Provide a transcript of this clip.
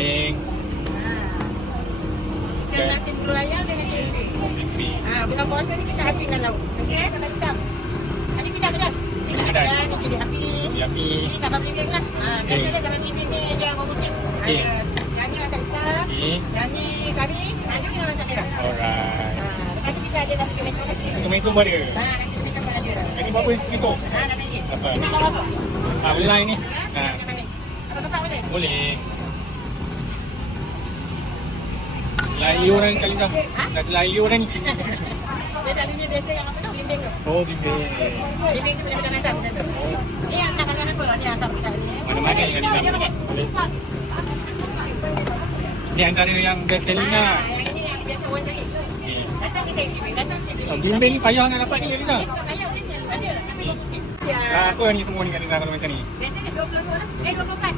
Dendeng. Ikan nasi bulu ayam dengan tempe. Tempe. Ah, bulan puasa ni kita hati dengan lauk. Okey, sama sedap. Ini pedas pedas. Ini Pedas. Ini cili api. Cili api. Ini tambah pimpin lah. Ah, Okey. biasanya dalam pimpin ni dia orang musim. Okey. Ada yang ni masak ikan. Okey. Yang ni kari. Yang ni dengan masak merah. Alright. Ah, lepas tu kita ada nasi tomato lagi. Tomato pun ada. Ah, nasi tomato pun ada. Ini berapa itu? Ah. Dapat. Ini apa apa? Ah, ulai ni. Ha. Tempat boleh? Boleh. Layu orang kali dah. Dah layu orang ni. Dia dah dunia biasa yang apa tu? Bimbing tu. Oh, bimbing. Bimbing tu boleh masak macam tu. Ni yang nak makan apa? Ni asam kita ni. Mana-mana yang kali dah. Boleh. Ni antara yang best selling lah. Ah, yang ini yang biasa orang cari. Okay. Datang kita bimbing, datang kita Oh, bimbing. bimbing ni payah nak dapat ni kali dah. Ayam ni ada. Ya. Ah, apa ni semua ni dalam kalau macam ni? Biasanya 22 lah. Eh 24.